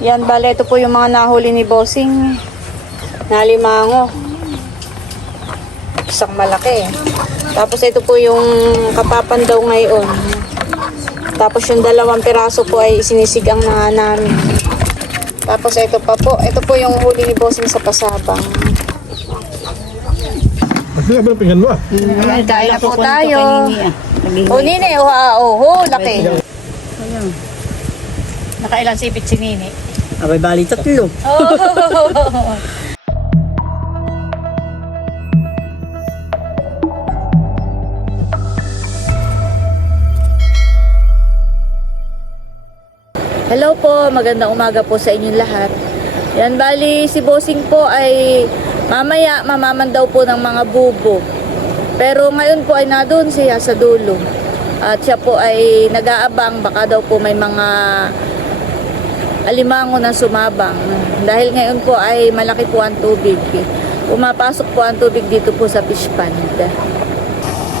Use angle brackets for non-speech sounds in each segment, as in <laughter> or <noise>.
Yan, bale, ito po yung mga nahuli ni Bossing. Nalimango. Isang malaki. Tapos ito po yung kapapan daw ngayon. Tapos yung dalawang piraso po ay sinisigang na namin. Tapos ito pa po. Ito po yung huli ni Bossing sa pasabang. Hindi ka ba pinggan mo ah? Kain na po tayo. O, Nini. O, ah, oh, oh, laki. Nakailang sipit si Nini. Abay, bali tatlo. <laughs> Hello po, magandang umaga po sa inyong lahat. Yan, bali si Bossing po ay mamaya mamaman daw po ng mga bubo. Pero ngayon po ay nadoon siya sa dulo. At siya po ay nag-aabang, baka daw po may mga alimango na sumabang. Dahil ngayon po ay malaki po ang tubig. Pumapasok po ang tubig dito po sa fish pond.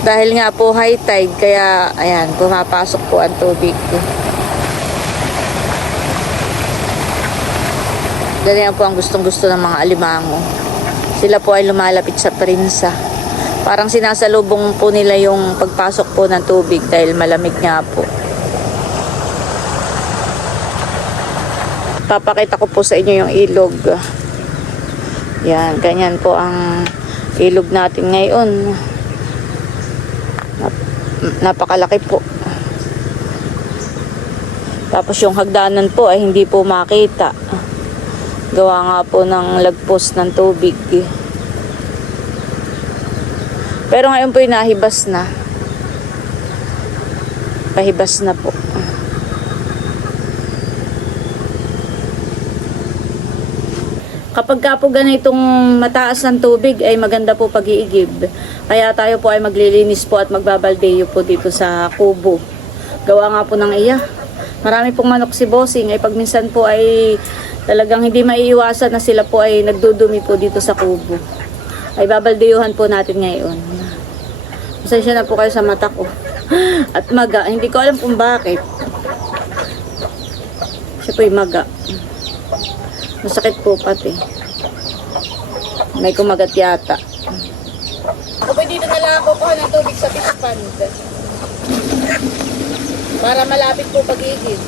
Dahil nga po high tide, kaya ayan, pumapasok po ang tubig. Ganyan po ang gustong gusto ng mga alimango. Sila po ay lumalapit sa prinsa. Parang sinasalubong po nila yung pagpasok po ng tubig dahil malamig nga po. Papakita ko po sa inyo yung ilog. Yan, ganyan po ang ilog natin ngayon. Nap- napakalaki po. Tapos yung hagdanan po ay hindi po makita. Gawa nga po ng lagpos ng tubig. Pero ngayon po yung nahibas na. Pahibas na po. Kapag ka po ganitong mataas ng tubig ay maganda po pag-iigib. Kaya tayo po ay maglilinis po at magbabaldeyo po dito sa kubo. Gawa nga po ng iya. Marami pong manok si Bossing ay pag minsan po ay talagang hindi maiiwasan na sila po ay nagdudumi po dito sa kubo. Ay babaldeyuhan po natin ngayon. Pasensya na po kayo sa mata ko. <gasps> At maga, hindi ko alam kung bakit. Siya po yung maga. Masakit po pati. May kumagat yata. Ako dito na lang ako kuha ng tubig sa fish. Para malapit po pag-igib.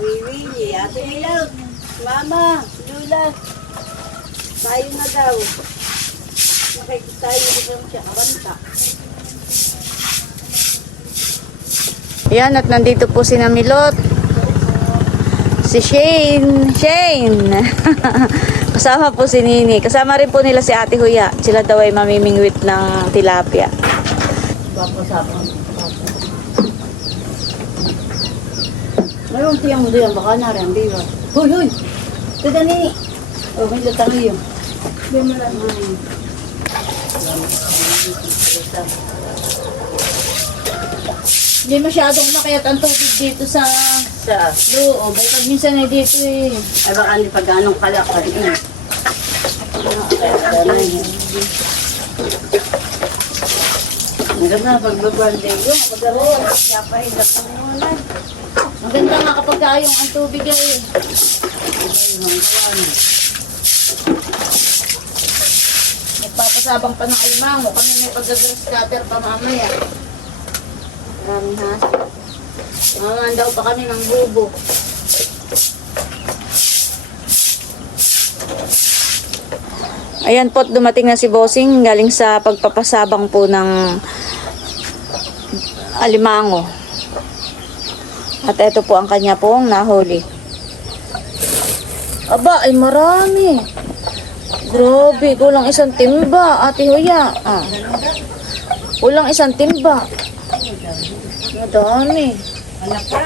Wiwi, ate Milaw. Mama, Lula. Tayo na daw. Makikita tayo dito siya kabanta. Yan, at nandito po si Namilot. Si Shane. Shane! <laughs> Kasama po si Nini. Kasama rin po nila si Ate Huya. Sila daw ay mamimingwit ng tilapia. Papasapang. Mayroon tiyang mo diyan, baka na rin, di ba? Hoy, hoy! Tada ni! Oh, may datang iyo. Hindi mo lang. Hindi masyadong makayat ang tubig dito sa Sa, loob. Ay pag minsan ay dito eh. ay baka hindi pa ganong kalakar eh. Ang ganda, pagbabande yung pagdaro, siya pa hilap ng ulan. Maganda nga kapag ayong ang tubig ay. Nagpapasabang pa ng alimango. Kami may pag-grass cutter pa mamaya. Maraming hasa. Mamaman daw pa kami ng bubo. Ayan po, dumating na si Bossing galing sa pagpapasabang po ng alimango. At ito po ang kanya pong nahuli. Aba, ay marami. Grabe, kulang isang timba, ate Huya. Ah. Kulang isang timba. Madami. Ka?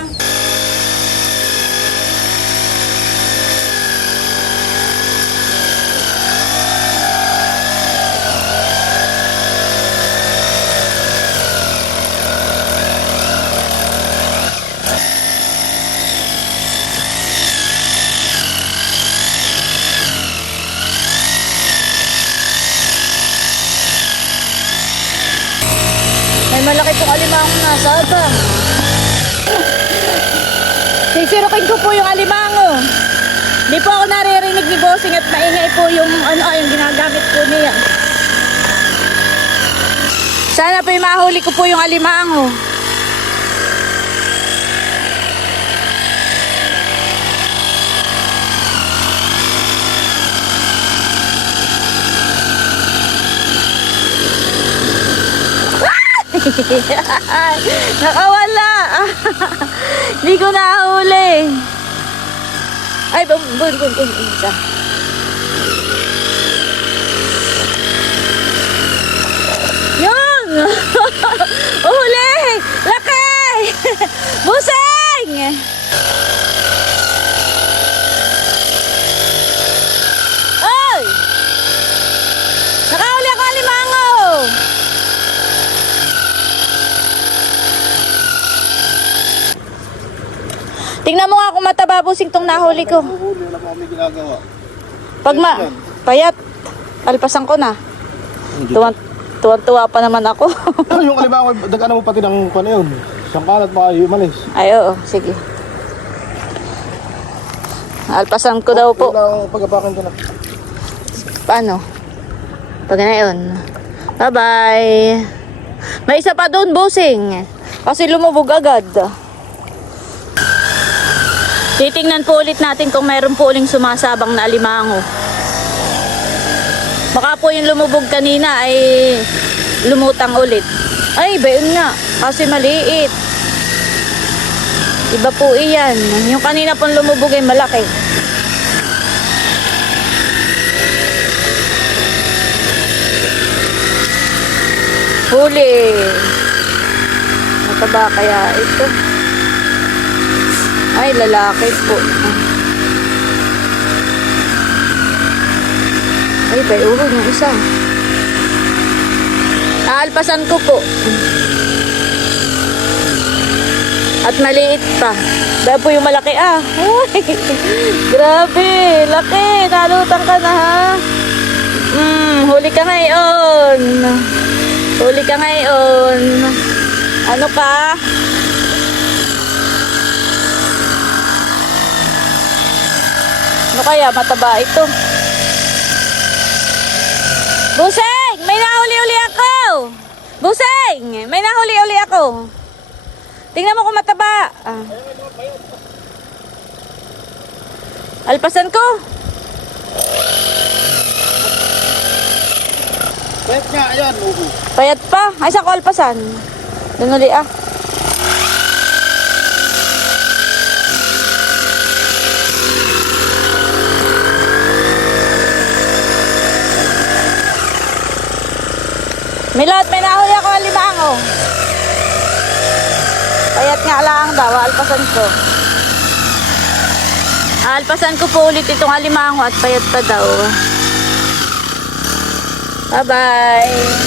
itong ba? Sisirukin ko po yung alimango. Di po ako naririnig ni Bossing at maingay po yung ano ay yung ginagamit po niya. Sana po mahuli ko po yung alimango. <laughs> Nakawala. <laughs> Hindi ko nahuli. Ay, bum bum bum bum isa. Yun! <laughs> Uli! Laki! Buseng! Oy! Nakahuli ako alimango! Tingnan mo nga kung mataba busing tong nahuli ko. Na po kami ginagawa. Pag ma... Payat. Alpasan ko na. Tuwan, tuwan-tuwa pa naman ako. <laughs> yung kalimango, dagano mo pati ng pan yun. Siyang kalat baka umalis. Ay, oo. Sige. Alpasan ko daw po. Kailangan pagapakan ko na. Paano? Pag na yun. Bye-bye. May isa pa doon, busing. Kasi lumubog agad. Titingnan po ulit natin kung meron po uling sumasabang na alimango. Baka po yung lumubog kanina ay lumutang ulit. Ay, bayon nga. Kasi maliit. Iba po iyan. Yung kanina pong lumubog ay malaki. Huli. Mataba kaya ito. Ay, lalaki po. Ay, bayuro yung isa. Aalpasan ko po. At maliit pa. Dahil po yung malaki ah. Uy, <laughs> grabe, laki. Nalutang ka na ha. Hmm, huli ka ngayon. Huli ka ngayon. Ano ka? Ano kaya? Mataba ito. Buseng! May nahuli-uli ako! Buseng! May nahuli-uli ako. Tingnan mo kung mataba. Ah. Alpasan ko. Pwet nga, ayan. Payat pa. Ay, sa ko alpasan. Doon uli ah. Milot, may nahuli ako ang limango. Payat nga lang daw, alpasan ko. Alpasan ko po ulit itong alimango at payat pa daw. Bye-bye.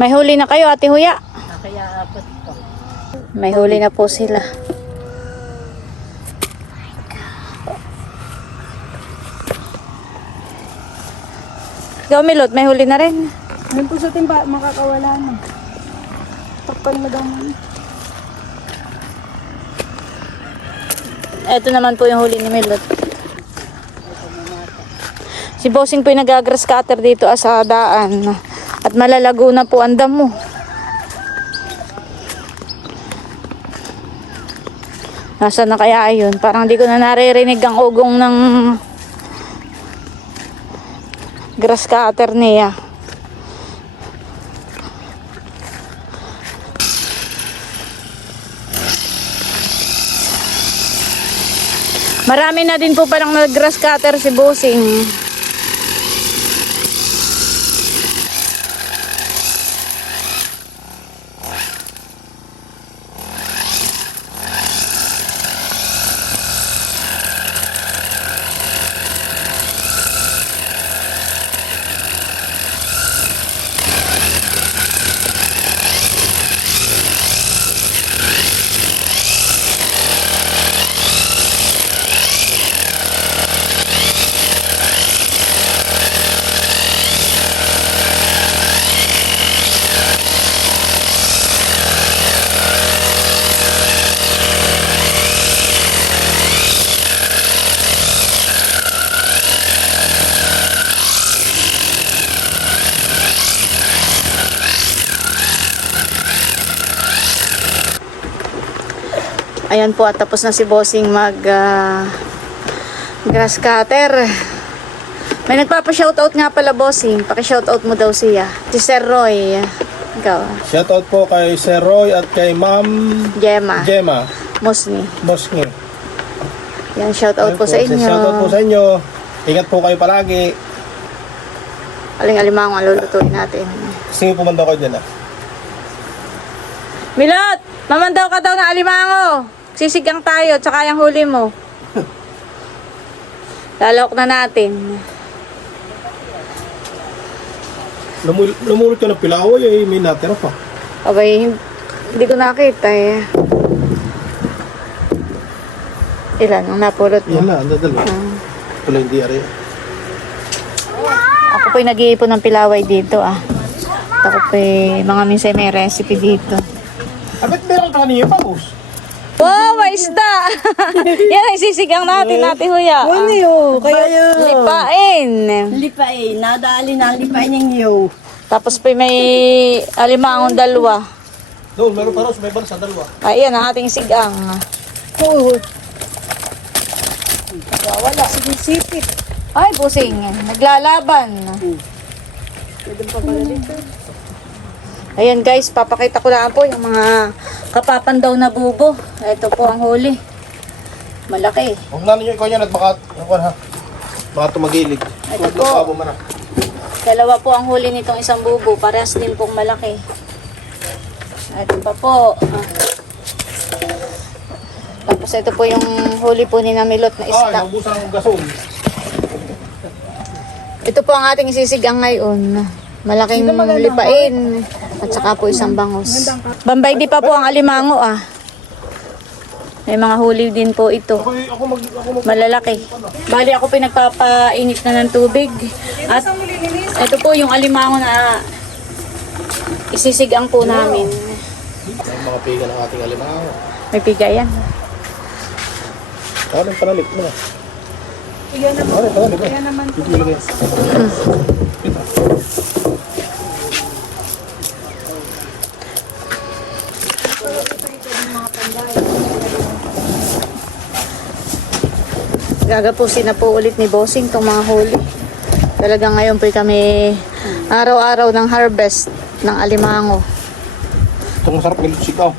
May huli na kayo, Ate Huya. Ah, kaya apat po. May huli na po sila. Ikaw, Milot, may huli na rin. Ano po sa timba, makakawala na. Takpan na daw. Ito naman po yung huli ni Milot. Si Bossing po yung nag-agras cutter dito ah, sa daan. At malalago na po ang damo. Nasaan na kaya ayun? Parang di ko na naririnig ang ugong ng grass cutter niya. Marami na din po parang nag-grass cutter si Bossing. Ayan po at tapos na si Bossing mag ah, grass cutter. May nagpapa-shoutout nga pala Bossing. Paki-shoutout mo daw siya. Si Sir Roy. Ikaw. Shoutout po kay Sir Roy at kay Ma'am Gemma. Gemma Mosni. Mosngi. Yan, shoutout po sa inyo. Shoutout po sa inyo. Ingat po kayo palagi. Aling-alimang ang lulutuin natin. Sige pumunta ko dyan ah. Milot! Mamandaw ka daw ng alimango. Sisigang tayo, tsaka yung huli mo. Lalawak na natin. Lumul lumulot ka ng pilaway eh. May natira pa. Okay, hin- hindi ko nakita eh. Ilan ang napulot mo? Yan na, ang dadalo. Ah. Pula hindi ari. Ako po'y nag-iipon ng pilaway dito ah. At Ako po'y mga minsan may recipe dito. Abit meron ka niyo pa, boss. May isda! <laughs> Yan ang sisigang natin, natin huya. Ano yun? Kaya Lipain. Lipain. Nadali na lipain yung iyo. Tapos pa may alimangong dalawa. Doon, meron pa rin may bansa, dalawa. Ayan ang ating sigang. Oo. Wala. Sige, sipit. Ay, pusing. Naglalaban. Ayan guys, papakita ko lang po yung mga kapapan daw na bubo. Ito po ang huli. Malaki. Huwag na ninyo ikaw yan at baka, ako ha, baka tumagilid. Ito Huwag po. man ah. Dalawa po ang huli nitong isang bubo. Parehas din pong malaki. Ito pa po. Ah. Tapos ito po yung huli po ni Namilot na Ay, isda. naubusan ang gasol. Ito po ang ating sisigang ngayon. Malaking lipain. At saka po isang bangos. Bambay di pa po ang alimango ah. May mga huli din po ito. Malalaki. Bali ako pinagpapainit na ng tubig. At ito po yung alimango na isisigang po namin. ang mga piga ng ating alimango. May pigayan. Ano yung panalit mo na? Iyan naman. Ano yung panalit mo? Iyan naman. Gagapusin na po ulit ni Bossing tong mga huli. Talagang ngayon po kami araw-araw ng harvest ng alimango. Itong masarap ng sikaw.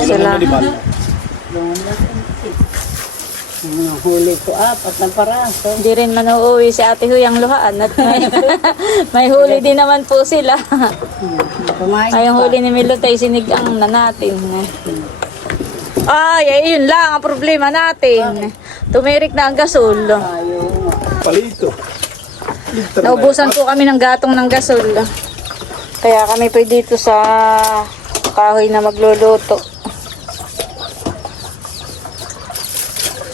Sila. Ang huli ko apat na paraso. Hindi rin man uuwi si Ate Huyang Luhaan at may, <laughs> may huli din naman po sila. Kumain Ay, yung huli ni Milot ay sinigang na natin. Ay, ay, yun lang ang problema natin. Tumirik na ang gasol. tayo. Palito. Na Naubusan po kami ng gatong ng gasol. Kaya kami po dito sa kahoy na magluluto.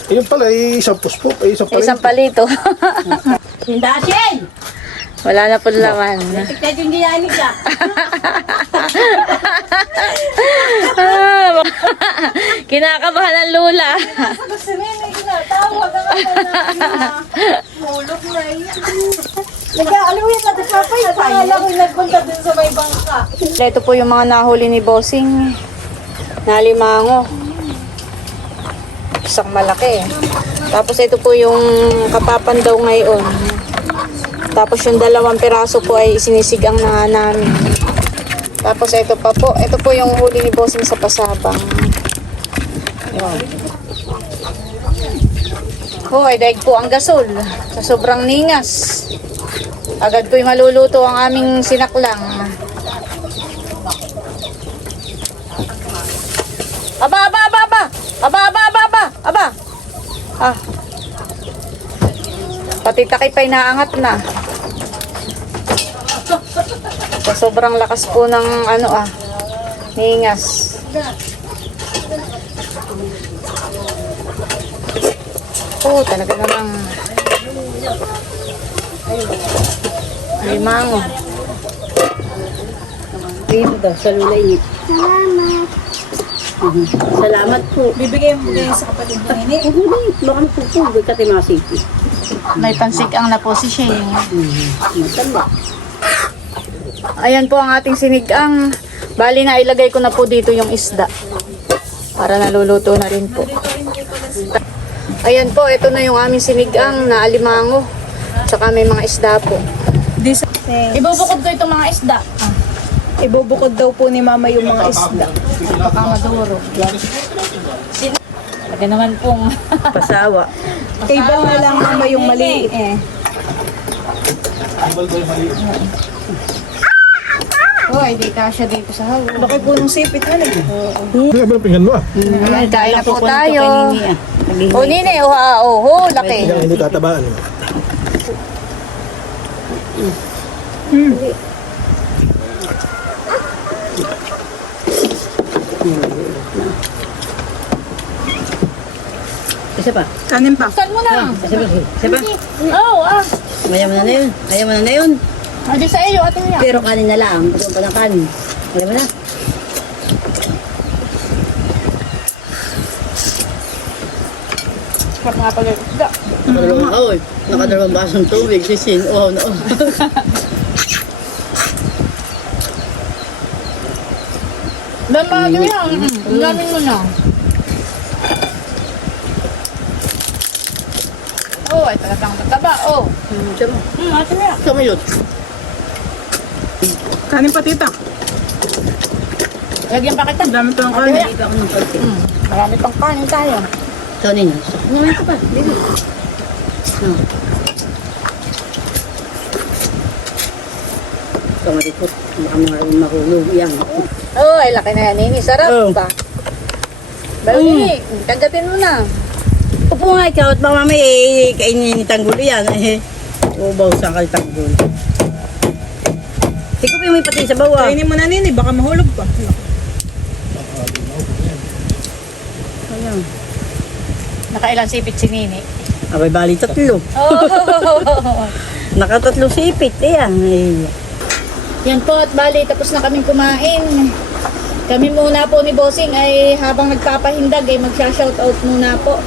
Ayun pala, eh, isang puspok, eh, isang palito. Isang palito. <laughs> Sindasin! Wala na po laman. Tignan yung giyani ka. <laughs> Ah, Kinakabahan ng lula. Gusto na yun, ay tinatawag ang Mulok na yun. Nag-aaluhin natin papay. Akala ko nagpunta dun sa may bangka. Ito po yung mga nahuli ni Bossing. Nalimango. Isang malaki. Tapos ito po yung kapapan daw ngayon. Tapos yung dalawang piraso po ay sinisigang na namin. Tapos ito pa po. Ito po yung huli ni Bossing sa pasabang. Ay daig po ang gasol. Sa sobrang ningas. Agad po'y maluluto ang aming sinaklang. Aba, aba, aba, aba! Aba, aba, aba, aba! Aba! Ah. Pati takay pa'y naangat na. Sa sobrang lakas po ng ano ah, ningas. Oo, oh, talaga namang limango. Dito daw, sa lula init. Salamat. Salamat po. Bibigay mo kayo sa kapatid mo ini. Eh, hindi. Baka magpupugod ka tayo mga safety. May pansigang na po si Shane. Matanda. Ayan po ang ating sinigang. Bali na ilagay ko na po dito yung isda. Para naluluto na rin po. Ayan po, ito na yung aming sinigang na alimango. Tsaka may mga isda po. This Ibubukod ko itong mga isda. Ibubukod daw po ni mama yung mga isda. Baka maduro. Lagyan naman pong Pasawa. Kay Bal na lang mama yung maliit. eh. Hoy, di kasya dito sa hawo. Laki po ng sipit yun eh. Hindi ba pinggan mo ah? Ayan, kain na po tayo. O, nini, oh, ha, oh, ho, laki. Kaya hindi tatabaan. eh. Isa pa. Kanin pa. Saan mo na? Isa pa. Isa pa. Oo, oh, ah. Ayaw mo na na yun. Ayaw mo na na yun. Adi sa iyo, ating niya. Pero kanin na lang. Gusto pa ng kanin. Ayaw mo na. Sarap nga pala yung isda. Nakadalawang kaoy. Nakadalawang basong tubig. Sisin. Oh, no. <laughs> Lambayo yan. Ang gamin mo na. Oh, ay talagang mataba. Oh. Siya mo. Hmm, atin niya. Mo yun. Kanin pa tita. Lagyan pa kita. Ang dami to ng kanin. niya. Iba ako ng konti. Hmm, marami pang kanin tayo. Ito ninyo. Ngayon ka pa. Dito. No. Ito nga dito. Baka mga mahulog yan. Oh, ay laki na yan. Nini, sarap Oh. pa. Bali, tagatin mo na. Upo nga ikaw at baka mamaya eh, kainin ni Tanggol yan. Eh, <laughs> ubaw sa kay Ikaw pa yung may patay sa bawa. Kainin mo na nini, baka mahulog pa. Ayan. Nakailang sipit si Nini. Abay, bali tatlo. Oh. <laughs> Nakatatlong sipit. Ayan. Eh. Yan po at bali tapos na kaming kumain. Kami muna po ni Bossing ay habang nagpapahindag ay magsha-shoutout muna po.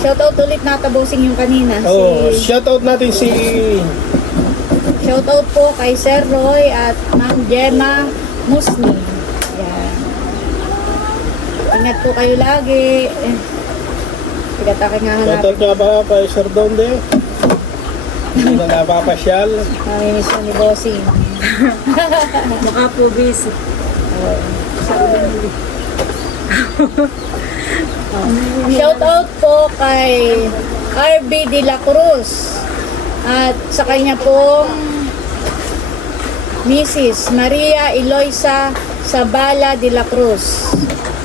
Shoutout ulit nata Bossing yung kanina. Oh, Si, shoutout natin si shoutout po kay Sir Roy at Ma'am Gemma Musni. Yan. Ingat po kayo lagi. Eh, Sigat aking nga hanapin. shoutout nga ba kay Sir Donde? na napapasyal. Namimiss ko ni Bossing. <laughs> Baka po busy. <laughs> Shoutout po kay RB De La Cruz at sa kanya pong Mrs. Maria Eloisa Sabala De La Cruz.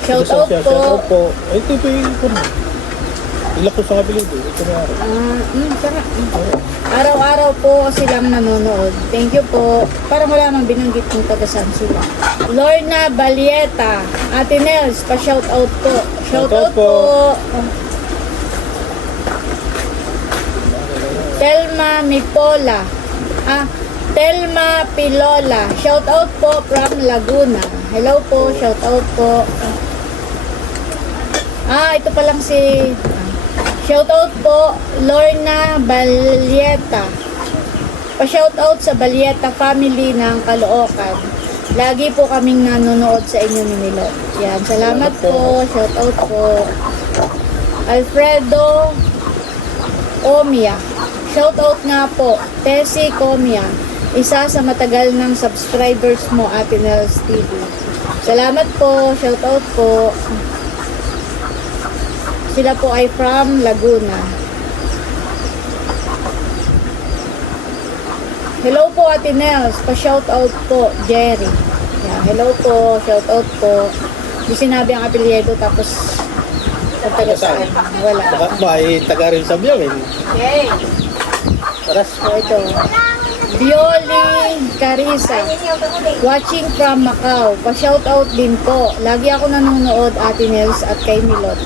Shoutout Shoutout po. po. Ay, ito ito yung ito. Ilak ko sa kabiling ito. Ito nga. Ah, mm, sarap. Araw-araw po silang nanonood. Thank you po. Parang wala mang binanggit kung taga saan sila. Lorna Balieta. Ate Nels, pa-shoutout po. Shoutout Shoutout po. po. Telma Mipola. Ah, Telma Pilola. Shout out po from Laguna. Hello po, shout out po. Ah, ito pa lang si Shout out po Lorna Balyeta. Pa-shout out sa Balyeta family ng Caloocan. Lagi po kaming nanonood sa inyo ni Milot. Yan, salamat po. Shout out po. Alfredo Omia. Shout out nga po. Tessie Comia. Isa sa matagal ng subscribers mo, Ate Nels TV. Salamat po. Shout out po. Sila po ay from Laguna. Hello po Ate Nels, pa-shout out po Jerry. Yan, hello po, shout out po. Di sinabi ang apelyido tapos ang taga saan? Wala. Baka may taga rin sa biyawin. Okay. Taras. So ito. Bioli Carissa. Watching from Macau. Pa-shout out din po. Lagi ako nanonood Ate Nels at kay Milot.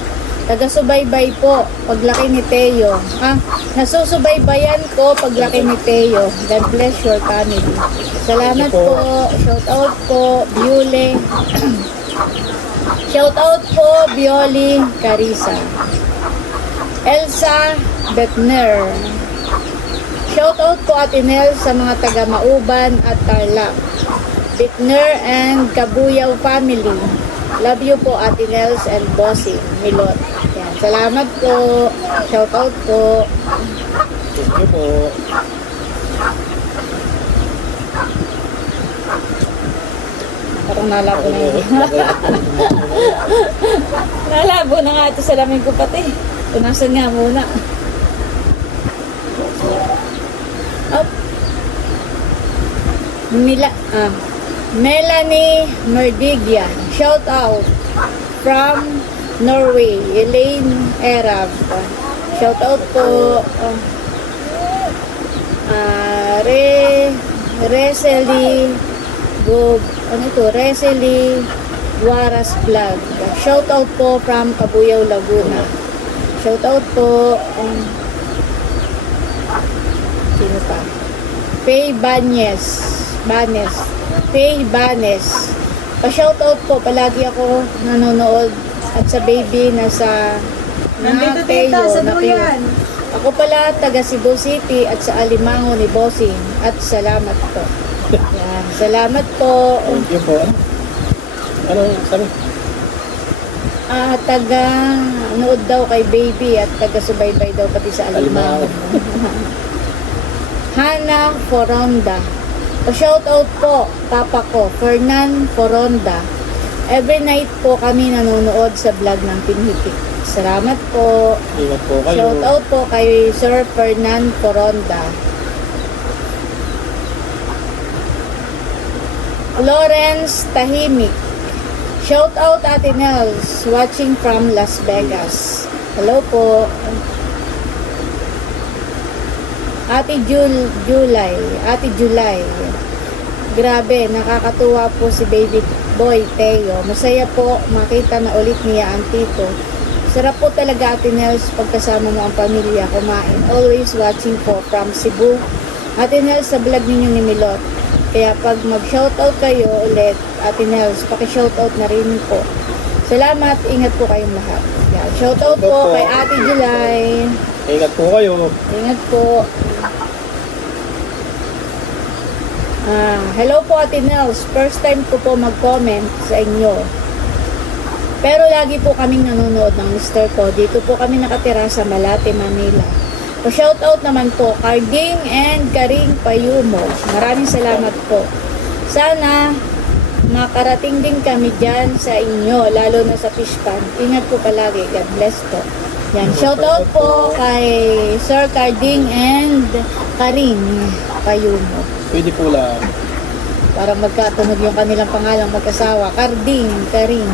Taga-subaybay po paglaki ni Teo. Ah, nasusubaybayan ko paglaki ni Teo. God bless your family. Salamat po. po. Shout out po Biole. <clears throat> Shout out po Bioli Carissa. Elsa Betner. Shout out po Ate Nel sa mga taga Mauban at Tarlac. Bitner and Kabuyaw family. Love you po Ate Nels and Bossy Milot. Yan. Salamat po. Shout out po. Thank you po. Parang nalabo na yun. nalabo <laughs> na nga ito sa lamin ko pati. Punasan nga muna. Mila, ah, Melanie Merdigia. Shout out from Norway. Elaine Erab. Shout out po. ah, ah, Re, Resely Go, ano ito, Resely Waras Vlog. Shout out po from Kabuyaw, Laguna. Shout out po. Um, sino pa? Faye Banyes. Banes. Faye Banes. Pa-shout out po. Palagi ako nanonood at sa baby na sa Nandito tita sa na duyan. Ako pala taga Cebu City at sa Alimango ni Bossing at salamat po. Yan. Salamat po. Thank you po. Ano sabi? Ah, taga nood daw kay baby at taga subaybay daw pati sa Alimango. <laughs> Hana Foronda. Pa-shout out po, papa ko, Fernan Foronda. Every night po kami nanonood sa vlog ng Pinhitik. Salamat po. Ingat po kayo. Shout out po kay Sir Fernan Foronda. Lawrence Tahimik. Shout out Ate Nels, watching from Las Vegas. Hello po. Ate Jul July, Ate July. Grabe, nakakatuwa po si baby boy Teo. Masaya po makita na ulit niya ang tito. Sarap po talaga Ate Nels pagkasama mo ang pamilya kumain. Always watching po from Cebu. Ate Nels sa vlog ninyo ni Milot. Kaya pag mag-shoutout kayo ulit, Ate Nels, paki-shoutout na rin po. Salamat, ingat po kayong lahat. Yan, shoutout po Opo. kay Ate July. Ingat po kayo. Ingat po. Ah, hello po Ate Nels. First time ko po mag-comment sa inyo. Pero lagi po kaming nanonood ng Mr. ko. Dito po kami nakatira sa Malate, Manila. Pa-shoutout naman po, Carding and Karing Payumo. Maraming salamat po. Sana makarating din kami dyan sa inyo, lalo na sa fish pan. Ingat po palagi. God bless po. Yan, shoutout po kay Sir Carding and Karing Payumo. Pwede po lang. Para magkatunog yung kanilang pangalang magkasawa. Carding, Karing.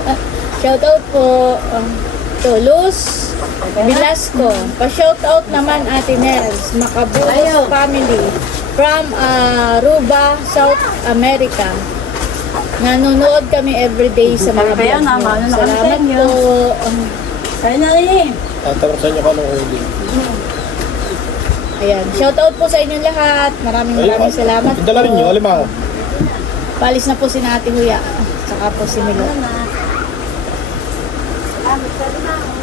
<laughs> shoutout po. Um, to, Luz Velasco. Pa-shoutout naman Ate Nels. Makabulos family from uh, Aruba, South America. Nanonood kami everyday sa mga Kaya vlog sa Salamat po. Um, Kaya na rin. Tatarasan niyo ka ng huli. Ayan. Shoutout po sa inyong lahat. Maraming maraming salamat Dala rin nyo, alimango. Palis na po si Ate Huya. Saka po si Milo.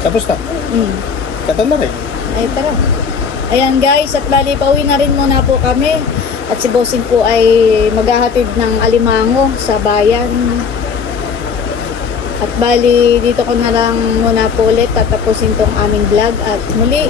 Tapos na. Mm. Katan na rin. Ay, tara. Ayan guys, at bali pauwi na rin muna po kami. At si Bossing po ay maghahatid ng alimango sa bayan. At bali, dito ko na lang muna po ulit tatapusin tong aming vlog. At muli,